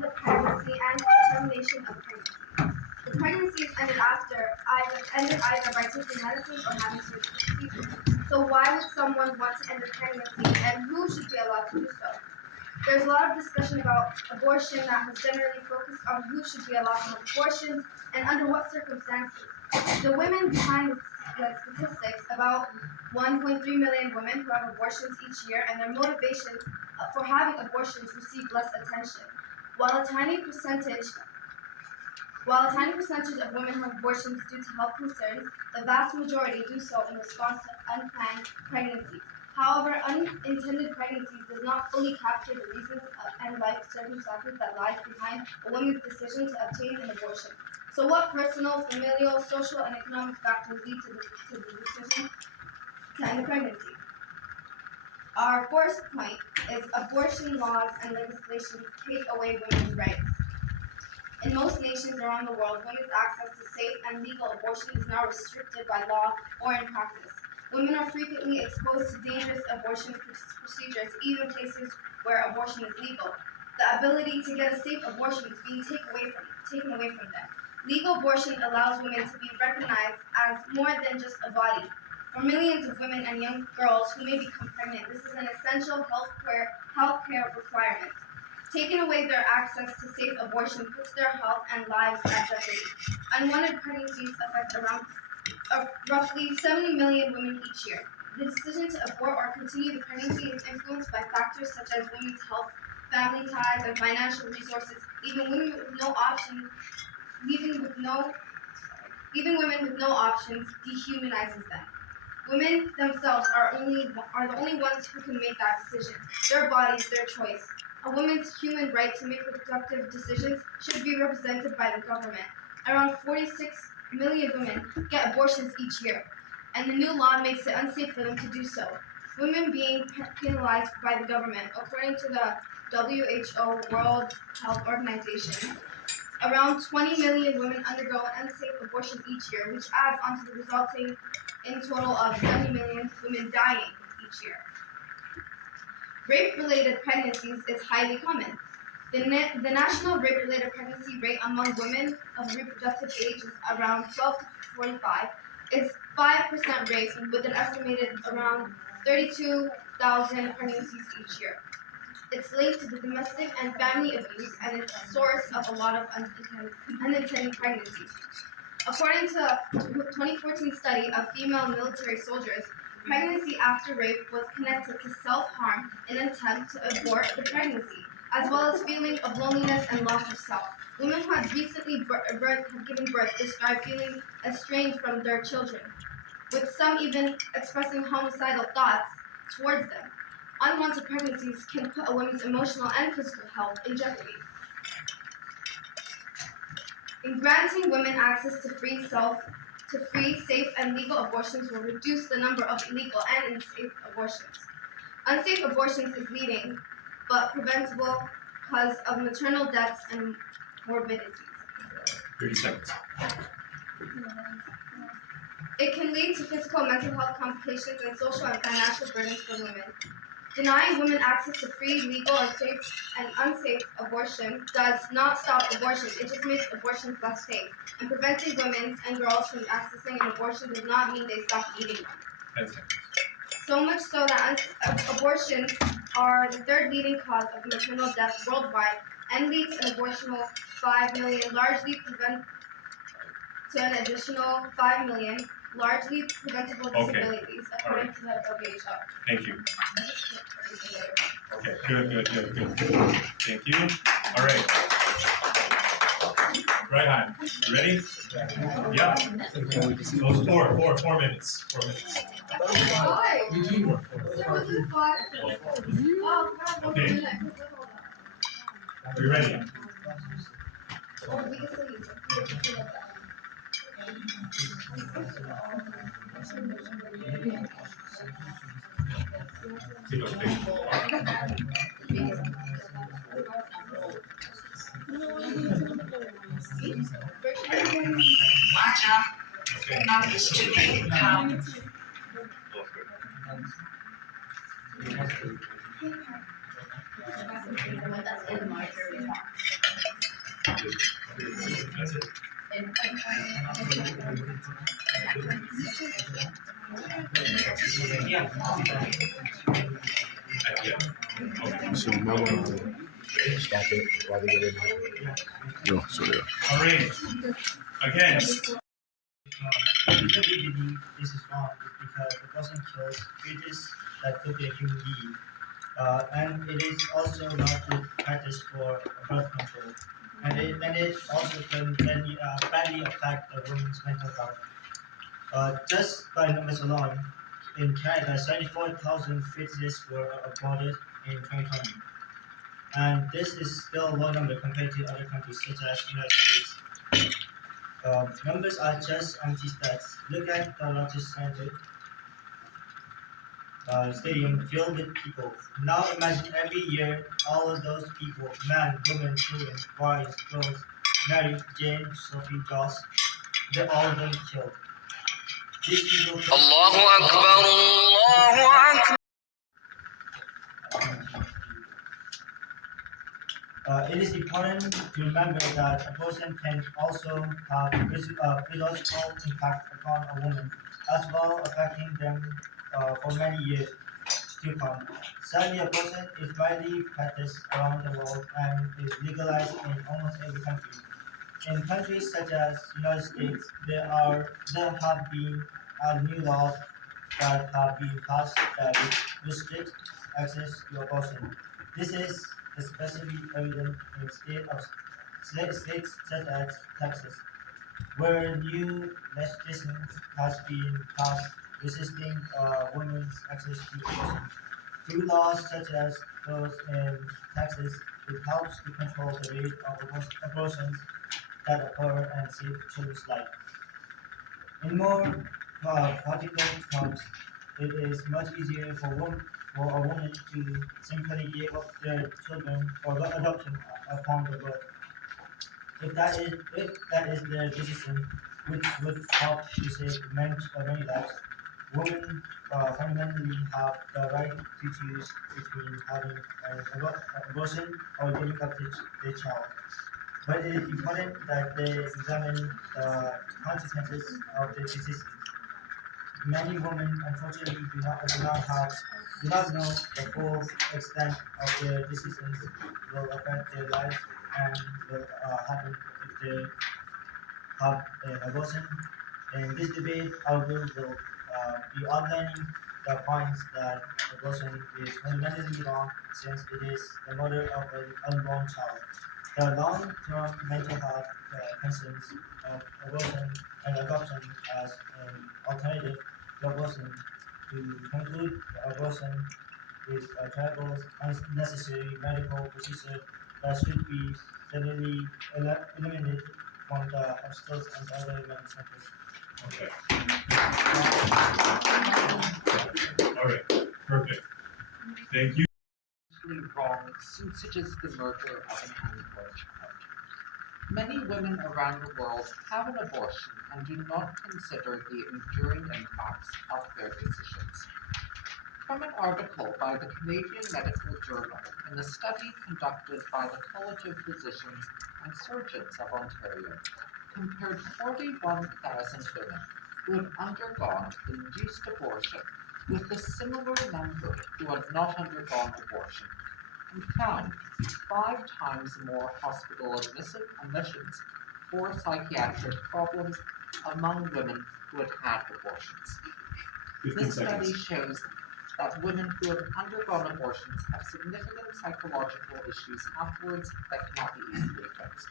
the pregnancy and termination of pregnancy. The pregnancies ended either by taking medicines or having surgery. So why would someone want to end a pregnancy, and who should be allowed to do so? There's a lot of discussion about abortion that has generally focused on who should be allowed to have abortions and under what circumstances. The women behind the statistics, about 1.3 million women who have abortions each year, and their motivation for having abortions receive less attention. While a tiny percentage of women have abortions due to health concerns, the vast majority do so in response to unplanned pregnancies. However, unintended pregnancies does not fully capture the reasons and life circumstances that lie behind a woman's decision to obtain an abortion. So what personal, familial, social, and economic factors lead to the decision to end a pregnancy? Our first point is abortion laws and legislation take away women's rights. In most nations around the world, women's access to safe and legal abortion is now restricted by law or in practice. Women are frequently exposed to dangerous abortion procedures, even places where abortion is legal. The ability to get a safe abortion is being taken away from them. Legal abortion allows women to be recognized as more than just a body. For millions of women and young girls who may become pregnant, this is an essential health care requirement. Taking away their access to safe abortion puts their health and lives at jeopardy. Unwanted pregnancies affect roughly 70 million women each year. The decision to abort or continue the pregnancy is influenced by factors such as women's health, family ties, and financial resources. Leaving women with no options dehumanizes them. Women themselves are the only ones who can make that decision. Their bodies, their choice. A woman's human right to make reproductive decisions should be represented by the government. Around 46 million women get abortions each year, and the new law makes it unsafe for them to do so. Women being penalized by the government, according to the WHO World Health Organization. Around 20 million women undergo an unsafe abortion each year, which adds on to the resulting in total of 70 million women dying each year. Rape-related pregnancies is highly common. The national rape-related pregnancy rate among women of reproductive age is around 12 to 45, is 5% rate with an estimated around 32,000 pregnancies each year. It's linked to the domestic and family abuse, and it's a source of a lot of unintended pregnancies. According to a 2014 study of female military soldiers, pregnancy after rape was connected to self-harm in an attempt to abort the pregnancy, as well as feeling of loneliness and loss of self. Women who had recently given birth describe feeling estranged from their children, with some even expressing homicidal thoughts towards them. Unwanted pregnancies can put a woman's emotional and physical health in jeopardy. In granting women access to free, safe, and legal abortions will reduce the number of illegal and unsafe abortions. Unsafe abortions is leading, but preventable cause of maternal deaths and morbidities. 30 seconds. It can lead to physical and mental health complications and social and financial burdens for women. Denying women access to free, legal, and unsafe abortion does not stop abortion, it just makes abortions less safe. And preventing women and girls from accessing an abortion does not mean they stop needing one. 10 seconds. So much so that abortions are the third leading cause of maternal death worldwide and leads an additional 5 million, largely preventable disabilities, according to the WHO. Thank you. Okay, good. Thank you. All right. Right hand. You ready? Yeah. Those 4 minutes. 4 minutes. Why? You do work. Okay. Are you ready? Take a picture. Watch out. Okay. Not used to being count. That's it. Yeah. Yeah. So now stop it while they get in. No, so yeah. Arrange. Against. The reason we believe this is wrong is because the person kills fetus that could be a human being, and it is also not good practice for birth control, and it also can badly affect the woman's mental health. Just by numbers alone, in Canada, 74,000 fetuses were aborted in 2020, and this is still a low number compared to other countries such as the United States. Numbers are just empty stats. Look at the Rogers Center stadium filled with people. Now imagine every year all of those people, men, women, children, boys, girls, Mary, Jane, Sophie, Joss, they're all being killed. These people Allahu Akbar, Allahu Akbar. It is important to remember that abortion can also have physiological impact upon a woman, as well affecting them for many years to come. Sadly, abortion is widely practiced around the world and is legalized in almost every country. In countries such as United States, there have been new laws that have been passed that restrict access to abortion. This is especially evident in states such as Texas, where new legislation has been passed resisting women's access to abortion. Through laws such as those in Texas, it helps to control the rate of abortions that occur and save children's life. In more practical terms, it is much easier for a woman to simply give up their children for adoption upon the birth. If that is their decision, which would help to save many lives, women fundamentally have the right to choose between having an abortion or giving up their child. But it is important that they examine the consequences of their decisions. Many women unfortunately do not know the full extent of their decisions will affect their lives and will happen if they have an abortion. In this debate, our group will be outlining the points that abortion is fundamentally wrong since it is the murder of an unborn child. The long-term mental health concerns of abortion and adoption as an alternative to abortion. To conclude, the abortion is a terrible, unnecessary medical procedure that should be steadily eliminated from the hospitals and other medical centers. Okay. All right. Perfect. Thank you. Wrong since it is the murder of an unborn child. Many women around the world have an abortion and do not consider the enduring impacts of their decisions. From an article by the Canadian Medical Journal in a study conducted by the College of Physicians and Surgeons of Ontario, compared 41,000 women who had undergone induced abortion with a similar number who had not undergone abortion, and found 5 times more hospital admissions for psychiatric problems among women who had had abortions. 15 This study seconds. shows that women who have undergone abortions have significant psychological issues afterwards that cannot be easily fixed.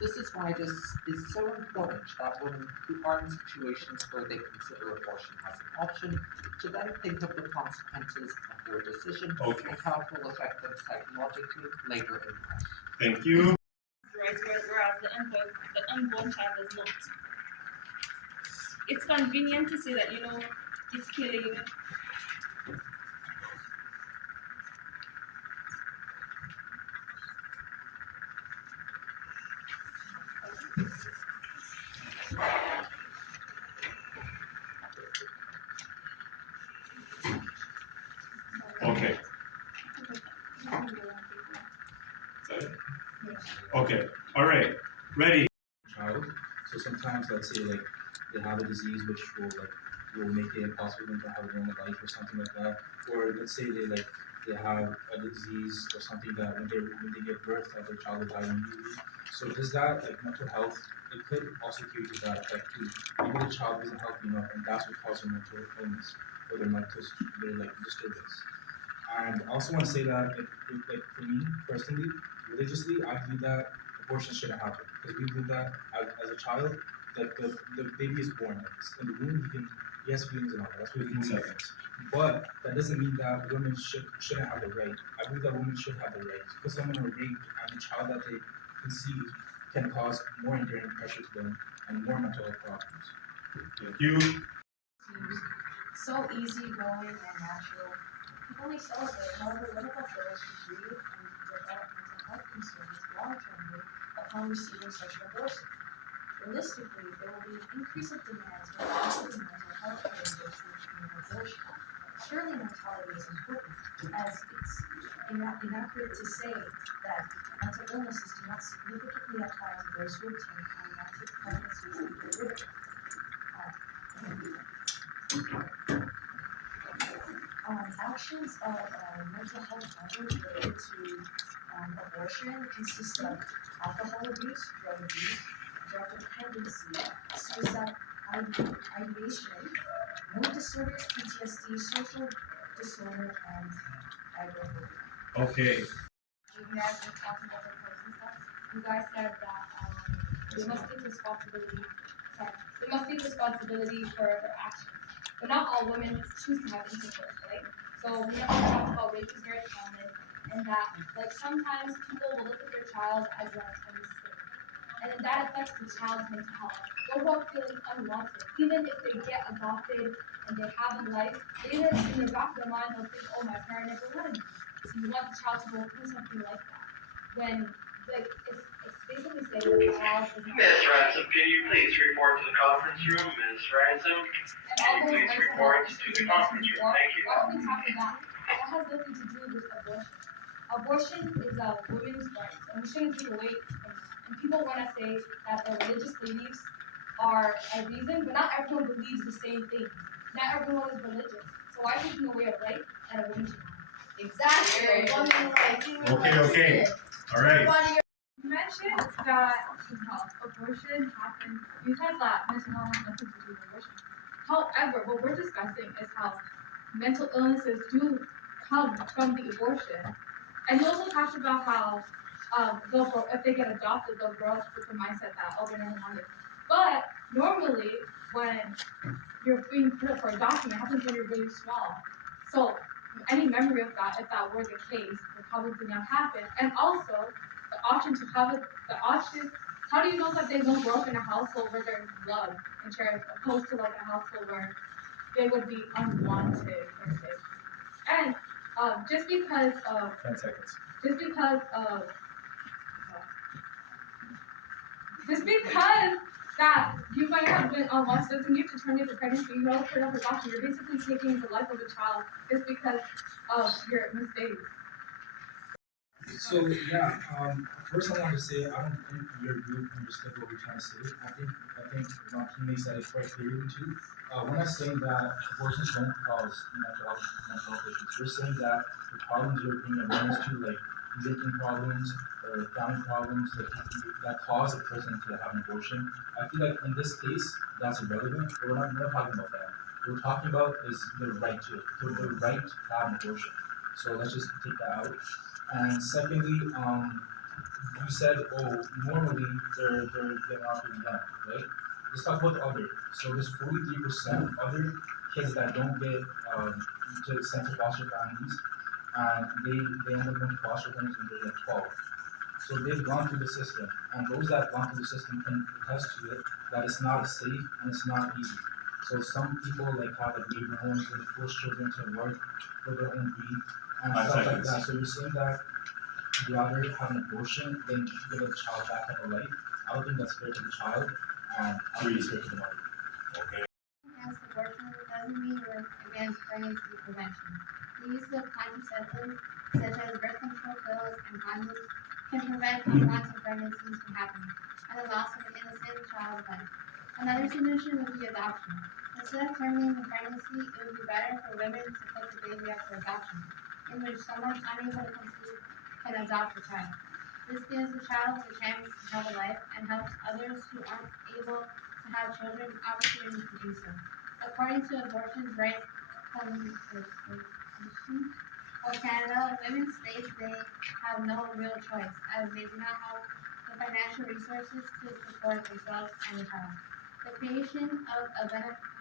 This is why this is so important that women who are in situations where they consider abortion as an option to then think of the consequences of their decision Okay. and how it will affect them psychologically later in life. Thank you. Right, whereas the unborn child does not. It's convenient to say that it's killing. Okay. Is that it? Okay, all right, ready. Child. So sometimes, let's say, like they have a disease which will make it impossible for them to have a normal life or something like that. Or let's say they have a disease or something that when they give birth, that their child will die immediately. So does that like mental health? It could also carry to that effect too. Maybe the child wasn't healthy enough, and that's what caused their mental illness or their like disturbance. And I also want to say that, like for me personally, religiously, I believe that abortion shouldn't happen because we believe that as a child, like the baby is born, like in the womb, he has feelings and all that. That's what we believe. But that doesn't mean that women shouldn't have the right. I believe that women should have the right because someone are raped and the child that they conceive can cause more enduring pressure to them and more mental health problems. Thank you. So easygoing and natural. People may celebrate, however, what about those who grieve and develop mental health concerns long-termly upon receiving such an abortion? Realistically, there will be an increase of demands for positive mental health care associated with an abortion. Surely mentality is important, as it's inaccurate to say that mental illnesses do not significantly apply to those who obtain unwanted pregnancies and get rid of them. Actions of mental health measures related to abortion consist of alcohol abuse, drug dependency, suicide ideation, mood disorders, PTSD, social disorder, and agoraphobia. Okay. You guys were talking about the pros and stuff. You guys said that they must take responsibility. Sorry, they must take responsibility for their actions. But not all women choose to have intercourse, right? So we have to talk about rape is very common, and that like sometimes people will look at their child as a mistake, and then that affects the child's mental health. They'll grow up feeling unwanted, even if they get adopted and they have a life. Later in the back of their mind, they'll think, "Oh, my parent never wanted me." So you want the child to go through something like that. When like it's basically saying that the child is not. Miss Ransom, can you please report to the conference room? Miss Ransom, And all those please mental report health to issues the you conference mentioned room. before, Thank you. why don't we tackle that? That has nothing to do with abortion. Abortion is a women's right, and we shouldn't take away from that. And people want to say that their religious beliefs are a reason, but not everyone believes the same thing. Not everyone is religious. So why taking away a right that a woman should have? Exactly, a woman right. Okay. All right. You mentioned that abortion happened. You said that mental health has nothing to do with abortion. However, what we're discussing is how mental illnesses do come from the abortion. And you also talked about how if they get adopted, they'll grow up with the mindset that, oh, they're never wanted. But normally, when you're being put up for adoption, it happens when you're really small. So any memory of that, if that were the case, would probably not happen. And also, the option to have it, how do you know that they won't grow up in a household where they're loved and cherished, opposed to like a household where they would be unwanted per se? And just because 10 seconds. just because that you might have been unwanted doesn't mean to terminate the pregnancy. You know, for adoption, you're basically taking the life of a child just because of your mistakes. So yeah, first I want to say I don't think your group understood what we're trying to say. I think my teammates said it quite clearly too. We're not saying that abortions don't cause mental health issues. We're saying that the problems you're bringing awareness to, like drinking problems or family problems that cause a person to have an abortion, I feel like in this case that's irrelevant. But we're not talking about that. What we're talking about is the right to it, the right to have an abortion. So let's just take that out. And secondly, you said, oh, normally they're getting out really young, right? Let's talk about the other. So there's 43% other kids that don't get sent to foster families, and they end up going to foster homes when they're like 12. So they've gone through the system, and those that have gone through the system can attest to it that it's not safe and it's not easy. So some people like have like neighbor homes where they force children to work for their own greed and 5 stuff seconds. like that. So you're saying that you rather have an abortion than give a child that type of life. I don't think that's fair to the child, and I don't think it's fair to the mother. Okay. Against abortion doesn't mean you're against pregnancy prevention. The use of contraceptives such as birth control pills and condoms can prevent unwanted pregnancies from happening and the loss of an innocent child's life. Another solution would be adoption. Instead of terminating the pregnancy, it would be better for women to put the baby up for adoption, in which someone unable to conceive can adopt the child. This gives the child the chance to have a life and helps others who aren't able to have children opportunity to do so. According to Abortion Rights Commission of Canada, women state they have no real choice as they do not have the financial resources to support themselves and the child. The creation of a benefit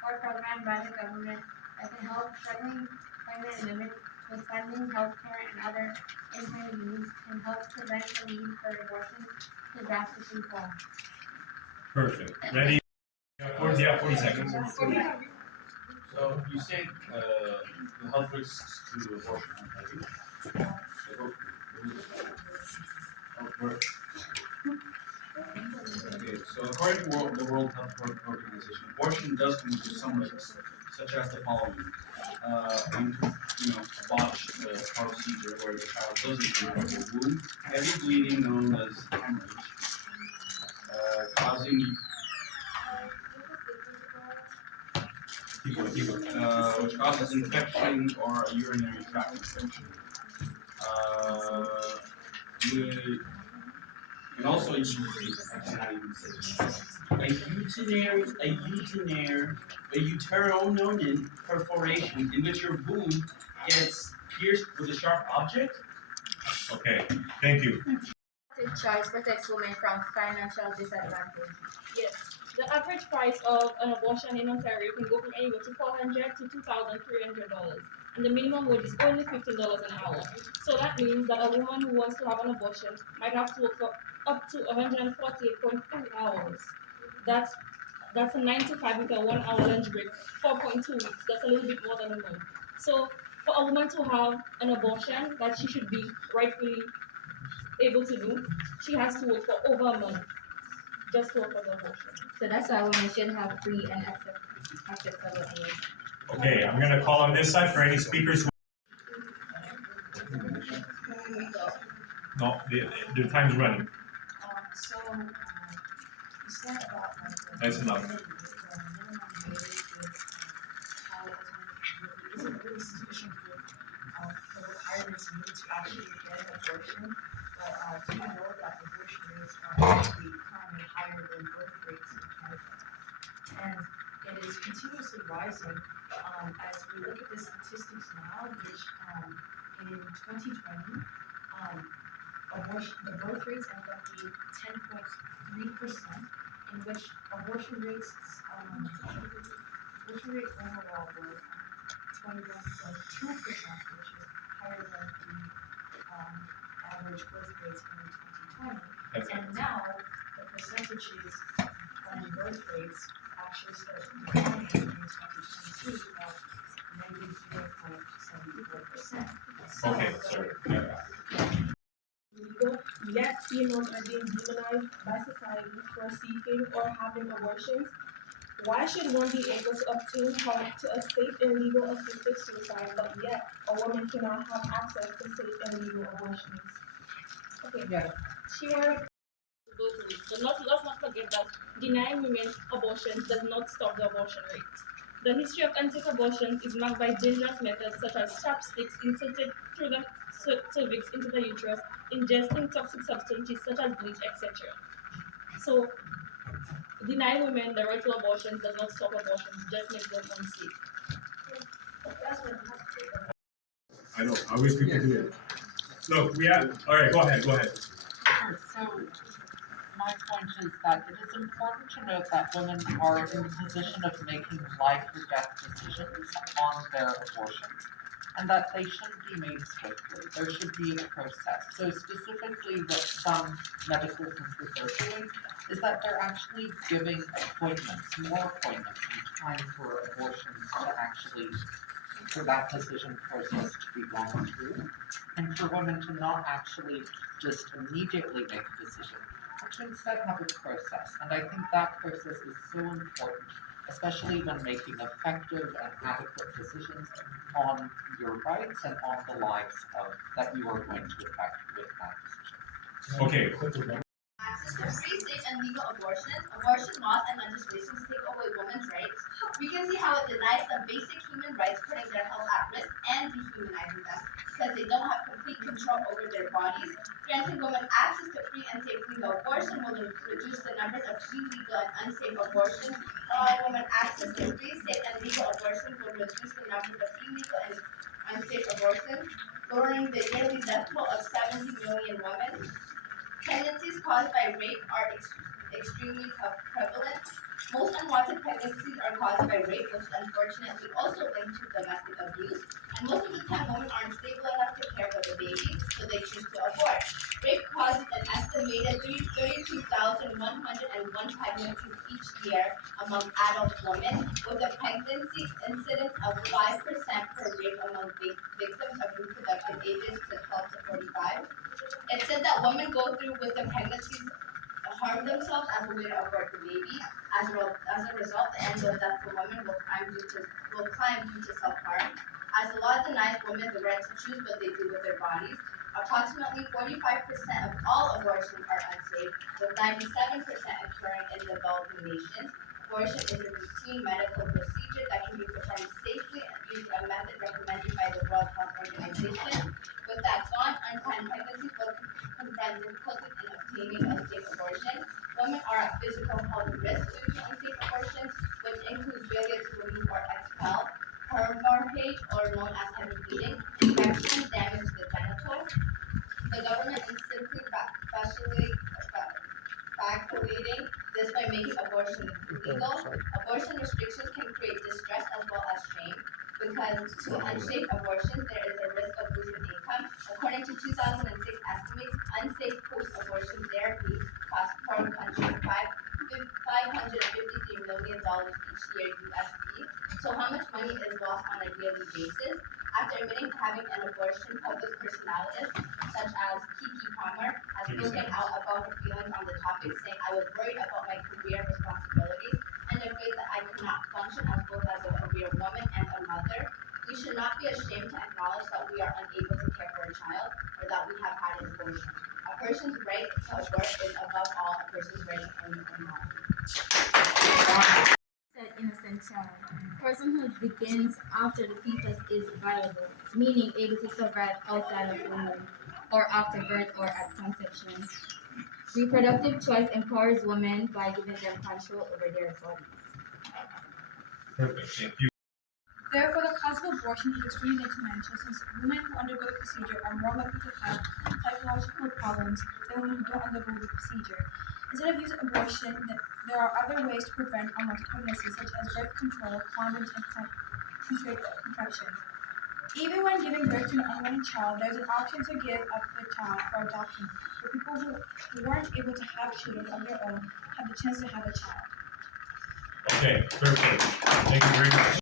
or program by the government that can help struggling pregnant women with funding, healthcare, and other inherent needs can help prevent the need for abortion to drastically fall. Perfect. Ready? Yeah, 40 seconds. So you say the health risks to abortion are heavy. Okay, so according to the World Health Organization, abortion does come with some risks, such as the following: a botched procedure where the child doesn't grow from the womb, heavy bleeding known as hemorrhage, causing which causes infection or a urinary tract infection. And also I cannot even say this. A uterononin perforation in which your womb gets pierced with a sharp object. Okay, thank you. Choice protects women from financial disadvantage. Yes. The average price of an abortion in Ontario can go from anywhere to $400 to $2,300, and the minimum wage is only $15 an hour. So that means that a woman who wants to have an abortion might have to work for up to 148.2 hours. That's a 9 to 5 with a 1 hour lunch break, 4.2 weeks. That's a little bit more than a month. So for a woman to have an abortion that she should be rightfully able to do, she has to work for over a month just to work for the abortion. So that's why women should have free and accessible abortion. Okay, I'm gonna call on this side for any speakers who. No, the time's running. You said about That's enough. minimum wage is how isn't really sufficient for requirements needed to actually get an abortion. But do you know that abortion rates are actually currently higher than birth rates in Canada? And it is continuously rising. As we look at the statistics now, which in 2020, the birth rates ended up being 10.3%, in which abortion rates overall were 21.2%, which is higher than the average birth rates in 2020. And now the percentages on birth rates actually start declining in 2022 to about negative 0.74%. Okay, sorry. Legal, yet females are being demonized by society for seeking or having abortions. Why should one be able to obtain help to a safe and legal assisted suicide, but yet a woman cannot have access to safe and legal abortions? Okay, Yeah. She wanted those ways. But let's not forget that denying women abortions does not stop the abortion rate. The history of unsafe abortions is marked by dangerous methods such as chopsticks inserted through the cervix into the uterus, ingesting toxic substances such as bleach, etc. So, denying women the right to abortion does not stop abortions, just makes them unsafe. I know, I wish we could do it. Look, all right, go ahead. Sure. So my point is that it is important to note that women are in the position of making life or death decisions on their abortions, and that they shouldn't be made swiftly. There should be a process. So specifically what some medical centers are doing is that they're actually giving more appointments in time for abortions to actually, for that decision process to be gone through, and for women to not actually just immediately make a decision, but to instead have a process. And I think that process is so important especially when making effective and adequate decisions on your rights and on the lives that you are going to affect with that decision. Okay, Access to free, safe, and legal abortion. Abortion laws and legislations take away women's rights. We can see how it denies them basic human rights, putting their health at risk and dehumanizing them because they don't have complete control over their bodies. Granting women access to free and safe legal abortion will reduce the numbers of illegal and unsafe abortions. Allowing women access to free, safe, and legal abortion will reduce the numbers of illegal and unsafe abortions, lowering the yearly death toll of 70 million women. Pregnancies caused by rape are extremely prevalent. Most unwanted pregnancies are caused by rape, which unfortunately also linked to domestic abuse. And most of the time, women aren't stable enough to care for the baby, so they choose to abort. Rape causes an estimated 32,101 pregnancies each year among adult women, with a pregnancy incidence of 5% per rape among victims of reproductive ages to 12 to 45. It said that women go through with the pregnancies harm themselves as a way to abort the baby. As a result, the annual death for women will climb due to self-harm. As the law denies women the right to choose what they do with their bodies, approximately 45% of all abortions are unsafe, with 97% occurring in developing nations. Abortion is a routine medical procedure that can be performed safely using a method recommended by the World Health Organization. With that gone, unplanned pregnancies will confront difficulties in obtaining a safe abortion. Women are at physical health risk due to unsafe abortions, which includes failure to remove or expel hemorrhage, or known as heavy bleeding, infection, damage to the genital. The government is simply calculating this by making abortion illegal. Abortion restrictions can create distress as well as shame, because to unsafe abortions there is a risk of losing income. According to 2006 estimates, unsafe post-abortion therapy costs foreign countries $553 million each year USD. So how much money is lost on a yearly basis? After admitting to having an abortion, public personalities such as Kiki Palmer has spoken out about her feelings on the topic, saying, "I was worried about my career responsibilities and afraid that I could not function as both as a career woman and a mother. We should not be ashamed to acknowledge that we are unable to care for a child or that we have had an abortion. A person's right to abort is above all a person's right to own their own body." Said innocent child. Personhood begins after the fetus is viable, meaning able to survive outside of the womb, or after birth or at conception. Reproductive choice empowers women by giving them control over their bodies. perfect, thank you. Therefore, the cause of abortion is extremely influential since women who undergo the procedure are more likely to have psychological problems than women who don't undergo the procedure. Instead of using abortion, there are other ways to prevent unwanted pregnancy, such as birth control, condoms, and contraception. Even when giving birth to an unwanted child, there is an option to give up the child for adoption, where people who weren't able to have children of their own have the chance to have a child. Okay, perfect, thank you very much.